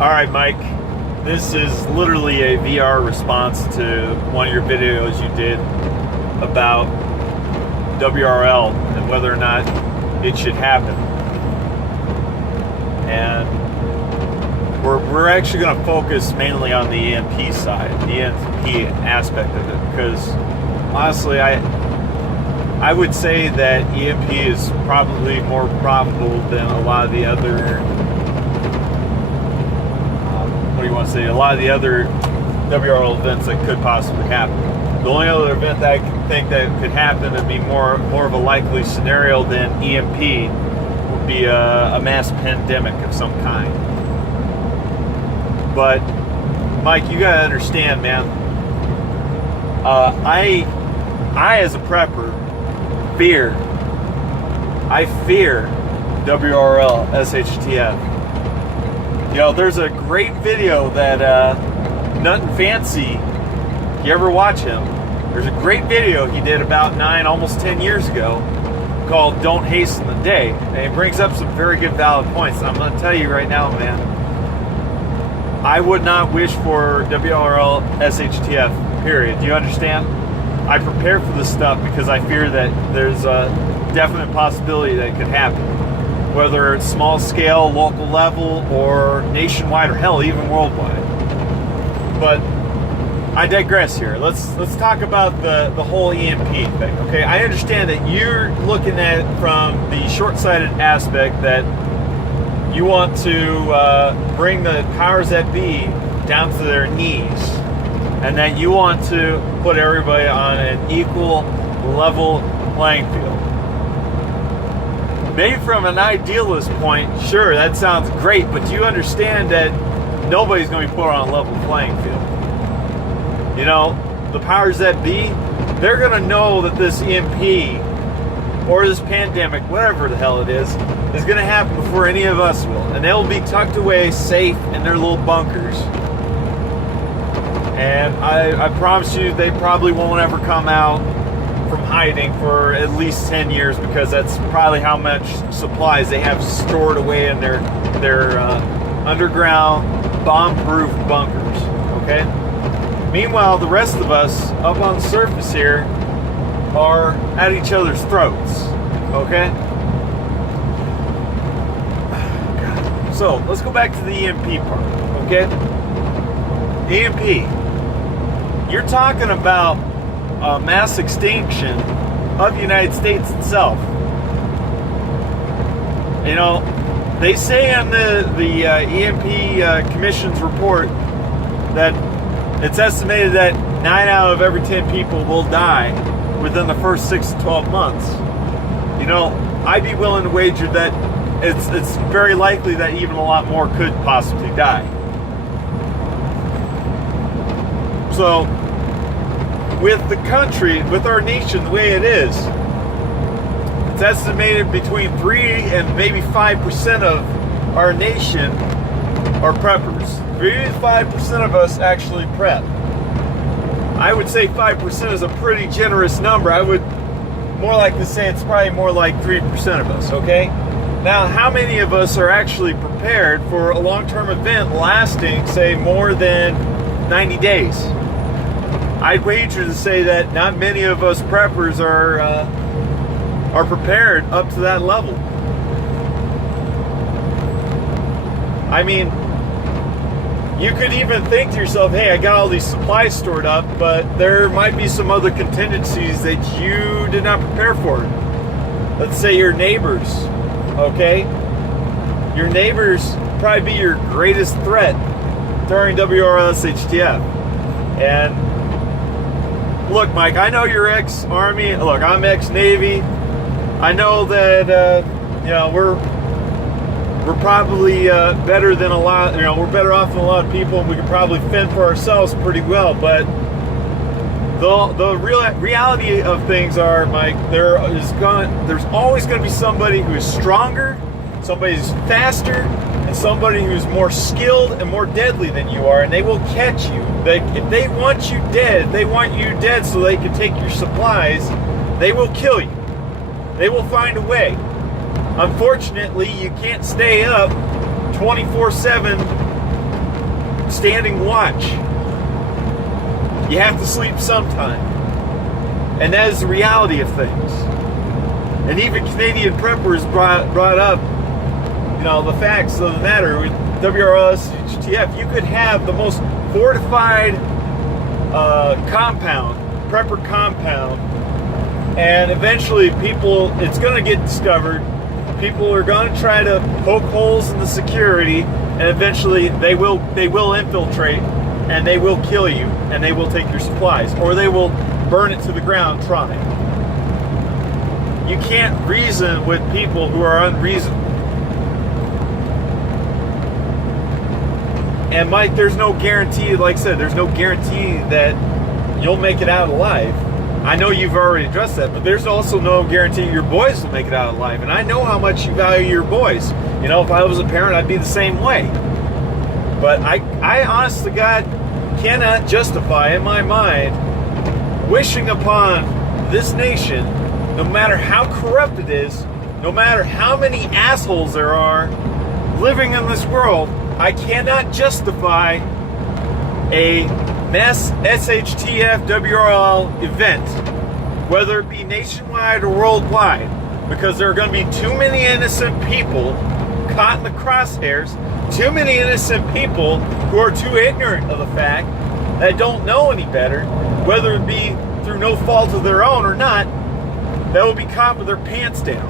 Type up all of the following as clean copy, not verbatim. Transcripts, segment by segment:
Alright, Mike, this is literally a VR response to one of your videos you did about WROL and whether or not it should happen. And we're actually going to focus mainly on the EMP side, the EMP aspect of it, because honestly, I would say that EMP is probably more probable than a lot of the other a lot of the other WROL events that could possibly happen. The only other event that I can think that could happen and be more of a likely scenario than EMP would be a mass pandemic of some kind. But Mike, you gotta understand, man. I as a prepper fear WROL, SHTF. You know, there's a great video that Nut and Fancy, you ever watch him? There's a great video he did about 9, almost 10 years ago called Don't Hasten the Day. And it brings up some very good valid points. I'm going to tell you right now, man, I would not wish for WROL SHTF, period. Do you understand? I prepare for this stuff because I fear that there's a definite possibility that it could happen. Whether it's small scale, local level, or nationwide, or hell, even worldwide. But I digress here. Let's talk about the whole EMP thing. Okay, I understand that you're looking at it from the short-sighted aspect that you want to bring the powers that be down to their knees, and that you want to put everybody on an equal, level playing field. Maybe from an idealist point, sure, that sounds great, but do you understand that nobody's going to be put on a level playing field? You know, the powers that be, they're going to know that this EMP or this pandemic, whatever the hell it is going to happen before any of us will. And they'll be tucked away safe in their little bunkers. And I promise you, they probably won't ever come out from hiding for at least 10 years, because that's probably how much supplies they have stored away in their underground bomb-proof bunkers. Okay. Meanwhile, the rest of us up on the surface here are at each other's throats. Okay. So let's go back to the EMP part. Okay. EMP. You're talking about mass extinction of the United States itself. You know, they say in the EMP Commission's report that it's estimated that 9 out of every 10 people will die within the first 6 to 12 months. You know, I'd be willing to wager that it's very likely that even a lot more could possibly die. So, with the country, with our nation the way it is, it's estimated between 3 and maybe 5% of our nation are preppers. 3 to 5% of us actually prep. I would say 5% is a pretty generous number. I would more like to say it's probably more like 3% of us, okay? Now, how many of us are actually prepared for a long-term event lasting, say, more than 90 days? I'd wager to say that not many of us preppers are prepared up to that level. I mean, you could even think to yourself, hey, I got all these supplies stored up, but there might be some other contingencies that you did not prepare for. Let's say your neighbors, okay? Your neighbors probably be your greatest threat during WROL SHTF. And look, Mike, I know you're ex-Army. Look, I'm ex-Navy. I know that, you know, we're probably better than a lot, you know, we're better off than a lot of people, and we can probably fend for ourselves pretty well. But the reality of things are, Mike, there's always going to be somebody who is stronger, somebody who's faster, and somebody who's more skilled and more deadly than you are, and they will catch you. If they want you dead so they can take your supplies, they will kill you. They will find a way. Unfortunately, you can't stay up 24/7 standing watch. You have to sleep sometime. And that is the reality of things. And even Canadian preppers brought up, the facts of the matter with WROL SHTF. You could have the most fortified prepper compound, and eventually it's going to get discovered. People are going to try to poke holes in the security, and eventually they will infiltrate, and they will kill you, and they will take your supplies, or they will burn it to the ground trying. You can't reason with people who are unreasonable. And Mike, there's no guarantee, like I said, there's no guarantee that you'll make it out alive. I know you've already addressed that, but there's also no guarantee your boys will make it out alive. And I know how much you value your boys. If I was a parent, I'd be the same way. But I honest to God cannot justify in my mind wishing upon this nation, no matter how corrupt it is, no matter how many assholes there are living in this world, I cannot justify a mass SHTF WRL event, whether it be nationwide or worldwide, because there are going to be too many innocent people caught in the crosshairs, too many innocent people who are too ignorant of the fact that don't know any better, whether it be through no fault of their own or not, that will be caught with their pants down.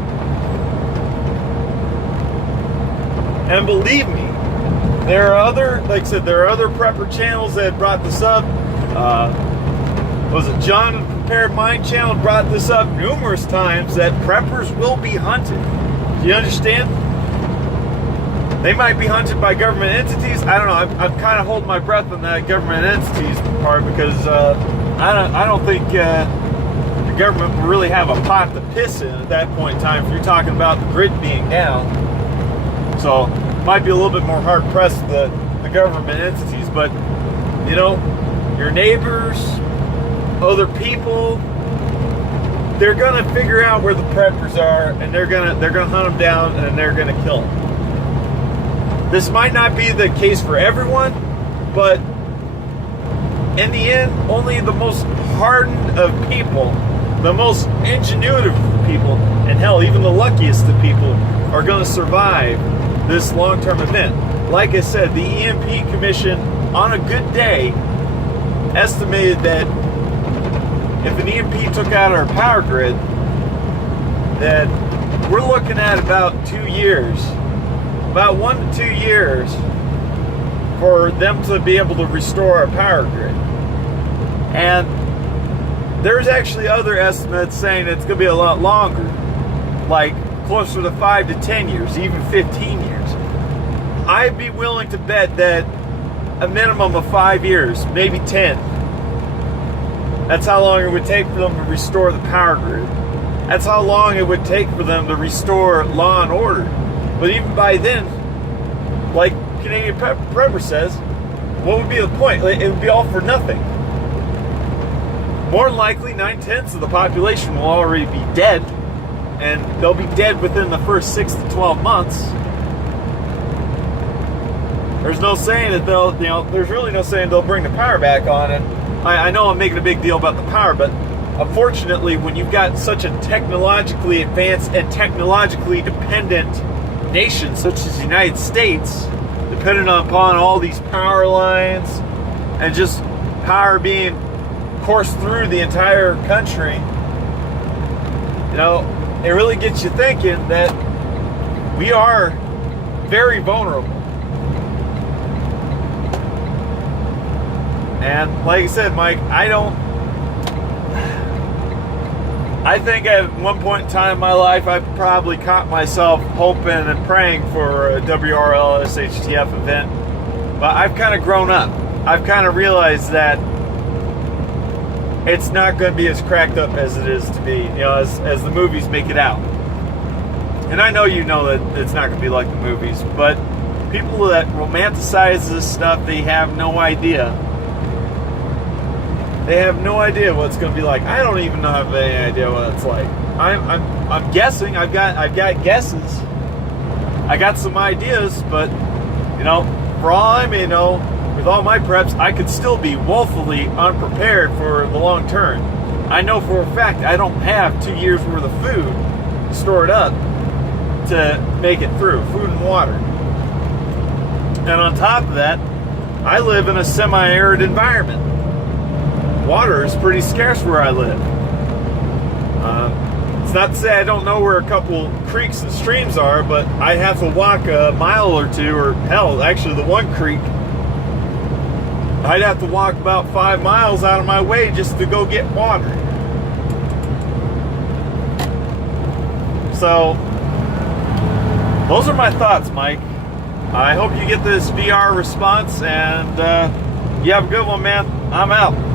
And believe me, there are other prepper channels that brought this up. Was it John Prepared Mind channel brought this up numerous times, that preppers will be hunted. Do you understand? They might be hunted by government entities. I don't know. I'm kind of holding my breath on that government entities part, because I don't think the government will really have a pot to piss in at that point in time if you're talking about the grid being down. So might be a little bit more hard pressed the government entities, but your neighbors, other people, they're gonna figure out where the preppers are, and they're gonna hunt them down, and they're gonna kill them. This might not be the case for everyone, but in the end, only the most hardened of people, the most ingenuitive people, and hell, even the luckiest of people are going to survive this long-term event. Like I said, the EMP Commission, on a good day, estimated that if an EMP took out our power grid, that we're looking at about 2 years, about 1 to 2 years, for them to be able to restore our power grid. And there's actually other estimates saying it's going to be a lot longer, like closer to 5 to 10 years, even 15 years. I'd be willing to bet that a minimum of 5 years, maybe 10. That's how long it would take for them to restore the power grid. That's how long it would take for them to restore law and order. But even by then, like Canadian Prepper says, what would be the point? It would be all for nothing. More than likely, 9/10 of the population will already be dead, and they'll be dead within the first 6 to 12 months. There's no saying that there's really no saying they'll bring the power back on. And I know I'm making a big deal about the power, but unfortunately, when you've got such a technologically advanced and technologically dependent nation such as the United States, dependent upon all these power lines and just power being coursed through the entire country, it really gets you thinking that we are very vulnerable. And like I said, Mike, I think at one point in time in my life, I probably caught myself hoping and praying for a WRL SHTF event. But I've kind of grown up. I've kind of realized that it's not going to be as cracked up as it is to be, as the movies make it out. And I know that it's not going to be like the movies, but people that romanticize this stuff, they have no idea. They have no idea what it's going to be like. I don't even have any idea what it's like. I'm guessing. I've got guesses. I got some ideas, but for all I may know, with all my preps, I could still be woefully unprepared for the long term. I know for a fact I don't have 2 years worth of food stored up to make it through, food and water. And on top of that, I live in a semi-arid environment. Water is pretty scarce where I live. It's not to say I don't know where a couple creeks and streams are, but I have to walk a mile or two, or hell, actually the one creek, I'd have to walk about 5 miles out of my way just to go get water. So, those are my thoughts, Mike. I hope you get this VR response, and you have a good one, man. I'm out.